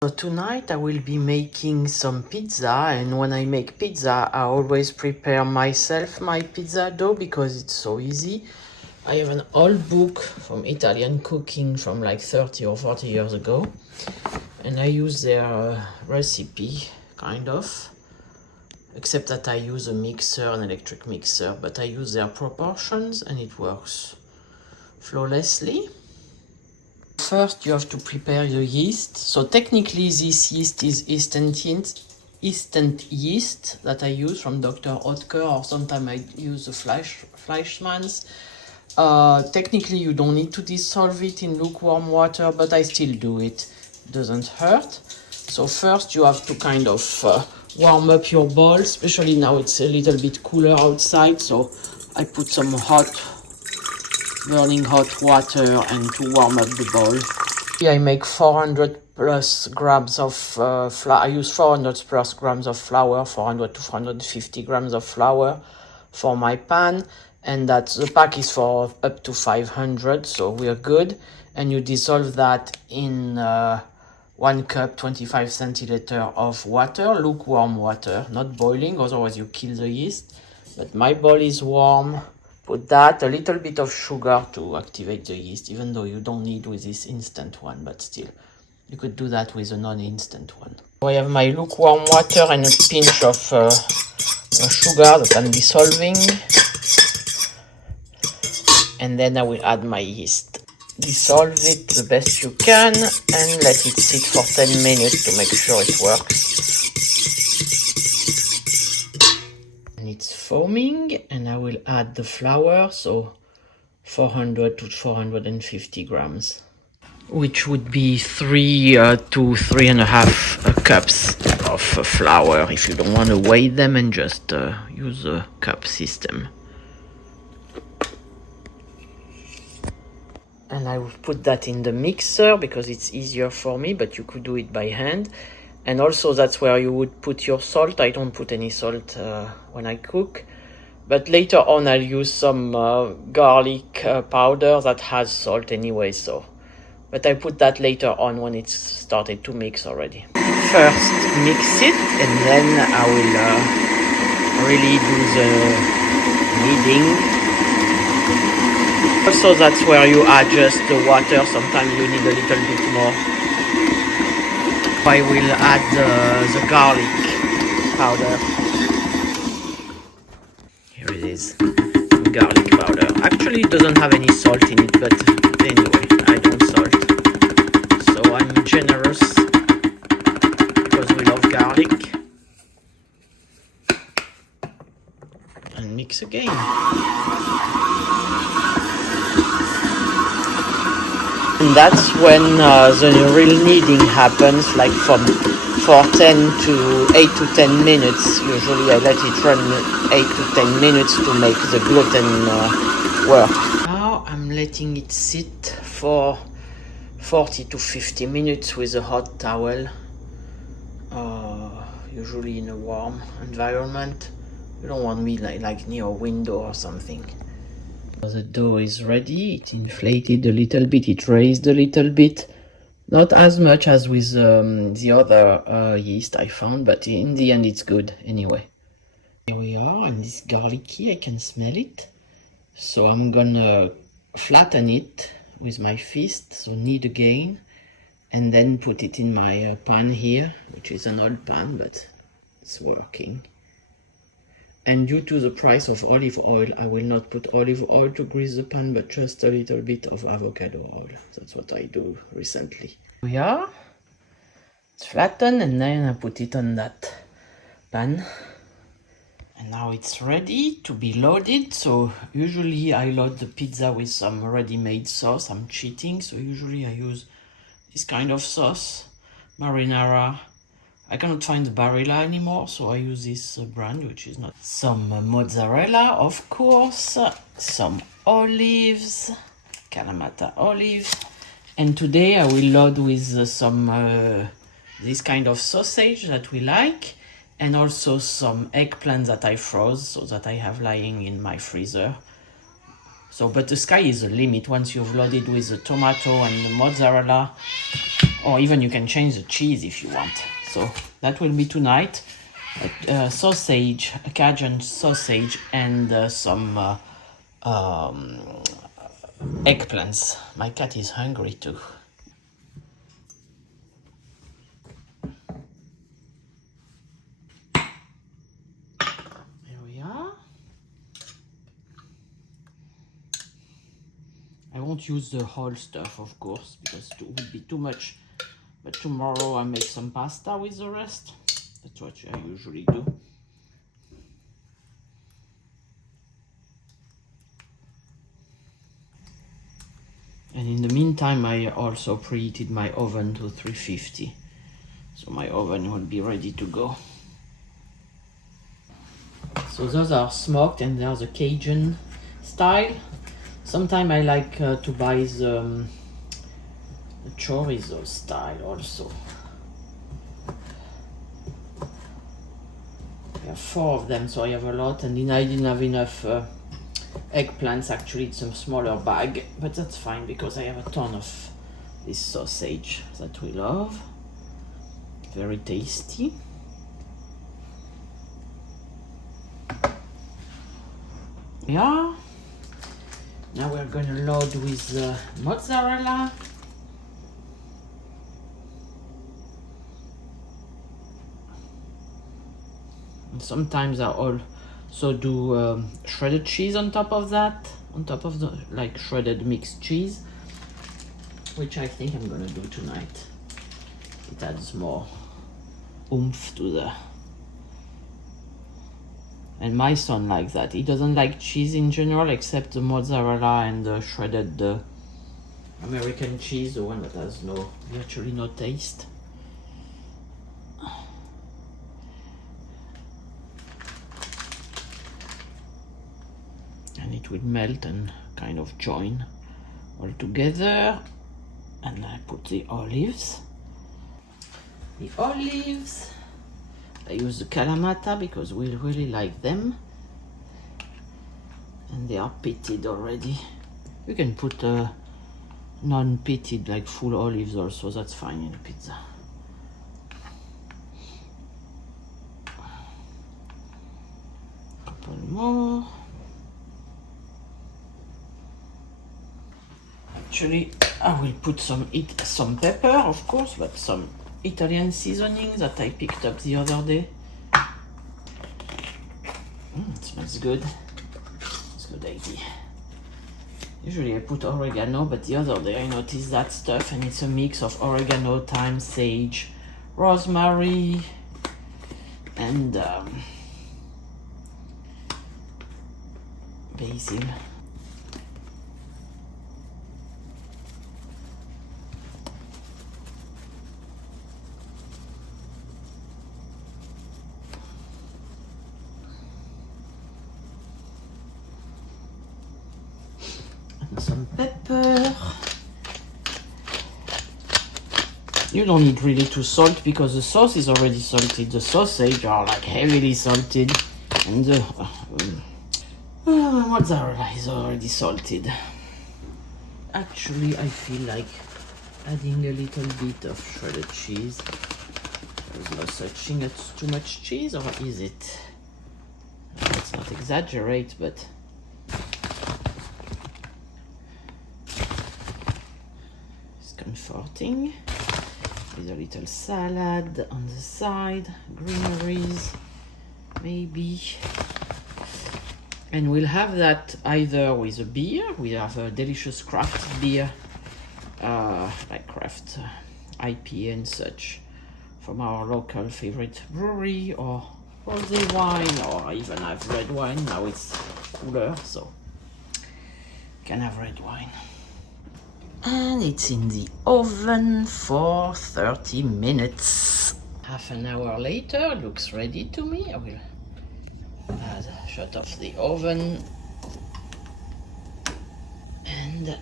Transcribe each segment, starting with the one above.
So tonight I will be making some pizza, and when I make pizza I always prepare myself my pizza dough because it's so easy. I have an old book from Italian cooking from like 30 or 40 years ago, and I use their recipe kind of, except that I use a mixer, an electric mixer, but I use their proportions and it works flawlessly. First, you have to prepare your yeast. So technically, this yeast is instant yeast that I use from dough.Follow, or sometimes I use the Fleischmann's. Technically, you don't need to dissolve it in lukewarm water, but I still do it. It doesn't hurt. So first, you have to kind of warm up your bowl, especially now it's a little bit cooler outside. So I put some burning hot water and to warm up the bowl. Here I make 400 plus grams of flour. I use 400 plus grams of flour, 400 to 450 grams of flour for my pan, and that the pack is for up to 500, so we're good. And you dissolve that in 1 cup 25 centiliter of water, lukewarm water, not boiling, otherwise you kill the yeast. But my bowl is warm. Put that, a little bit of sugar to activate the yeast, even though you don't need with this instant one, but still, you could do that with a non-instant one. So I have my lukewarm water and a pinch of sugar that I'm dissolving. And then I will add my yeast. Dissolve it the best you can and let it sit for 10 minutes to make sure it works. It's foaming, and I will add the flour, so 400 to 450 grams, which would be 3 to 3.5 cups of flour if you don't want to weigh them and just use a cup system. And I will put that in the mixer because it's easier for me, but you could do it by hand. And also that's where you would put your salt. I don't put any salt when I cook. But later on I'll use some garlic powder that has salt anyway, so. But I put that later on when it's started to mix already. First mix it, and then I will really do the kneading. Also that's where you adjust the water. Sometimes you need a little bit more. I will add the garlic powder. Here it is, garlic powder. Actually it doesn't have any salt in it, but anyway, I don't salt. So I'm generous because we love garlic. And mix again. And that's when the real kneading happens, like for 10 to 8 to 10 minutes. Usually I let it run 8 to 10 minutes to make the gluten work. Now I'm letting it sit for 40 to 50 minutes with a hot towel, usually in a warm environment. You don't want me like near a window or something. The dough is ready. It inflated a little bit, it raised a little bit. Not as much as with the other yeast I found, but in the end it's good anyway. Here we are, and it's garlicky, I can smell it. So I'm gonna flatten it with my fist, so knead again, and then put it in my pan here, which is an old pan, but it's working. And due to the price of olive oil, I will not put olive oil to grease the pan, but just a little bit of avocado oil. That's what I do recently. Here we are. It's flattened, and then I put it on that pan. And now it's ready to be loaded. So usually I load the pizza with some ready-made sauce. I'm cheating, so usually I use this kind of sauce, marinara. I cannot find the Barilla anymore, so I use this brand, which is not. Some mozzarella, of course, some olives, Kalamata olives. And today I will load with some this kind of sausage that we like, and also some eggplants that I froze, so that I have lying in my freezer. So, but the sky is the limit. Once you've loaded with the tomato and the mozzarella, or even you can change the cheese if you want. So that will be tonight. Sausage, a Cajun sausage, and some eggplants. My cat is hungry too. Here we are. I won't use the whole stuff, of course, because it would be too much. But tomorrow I'll make some pasta with the rest. That's what I usually do. And in the meantime, I also preheated my oven to 350. So my oven will be ready to go. So those are smoked and they're the Cajun style. Sometimes I like to buy the chorizo style also. I have 4 of them, so I have a lot, and then I didn't have enough eggplants. Actually, it's a smaller bag, but that's fine because I have a ton of this sausage that we love. Very tasty. Yeah. Now we're going to load with mozzarella. And sometimes I also do shredded cheese on top of that, on top of the like shredded mixed cheese, which I think I'm gonna do tonight. It adds more oomph to the. And my son likes that. He doesn't like cheese in general, except the mozzarella and the shredded American cheese, the one that has virtually no taste. And it will melt and kind of join all together. And I put the olives. I use the Kalamata because we really like them. And they are pitted already. You can put non-pitted, like full olives also, that's fine in a pizza. Couple more. Actually, I will put some pepper, of course, but some Italian seasoning that I picked up the other day. It smells good. It's a good idea. Usually I put oregano, but the other day I noticed that stuff, and it's a mix of oregano, thyme, sage, rosemary, and basil. Some pepper. You don't need really to salt because the sauce is already salted. The sausage are like heavily salted, and the mozzarella is already salted. Actually, I feel like adding a little bit of shredded cheese. There's no such thing as too much cheese, or is it? Let's not exaggerate, but comforting. With a little salad on the side, greeneries maybe, and we'll have that either with a beer. We have a delicious craft beer, like craft IPA and such, from our local favorite brewery, or rosé wine, or even have red wine. Now it's cooler, so can have red wine. And it's in the oven for 30 minutes. Half an hour later, looks ready to me. I will shut off the oven and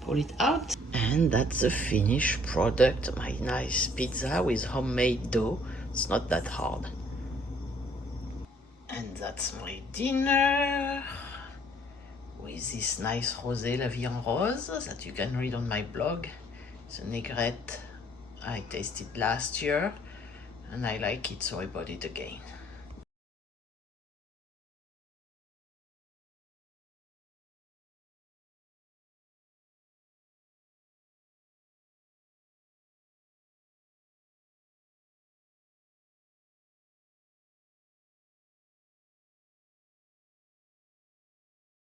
pull it out. And that's the finished product, my nice pizza with homemade dough. It's not that hard. And that's my dinner, with this nice rosé La Vie en Rose that you can read on my blog. It's a negrette I tasted last year and I like it, so I bought it again.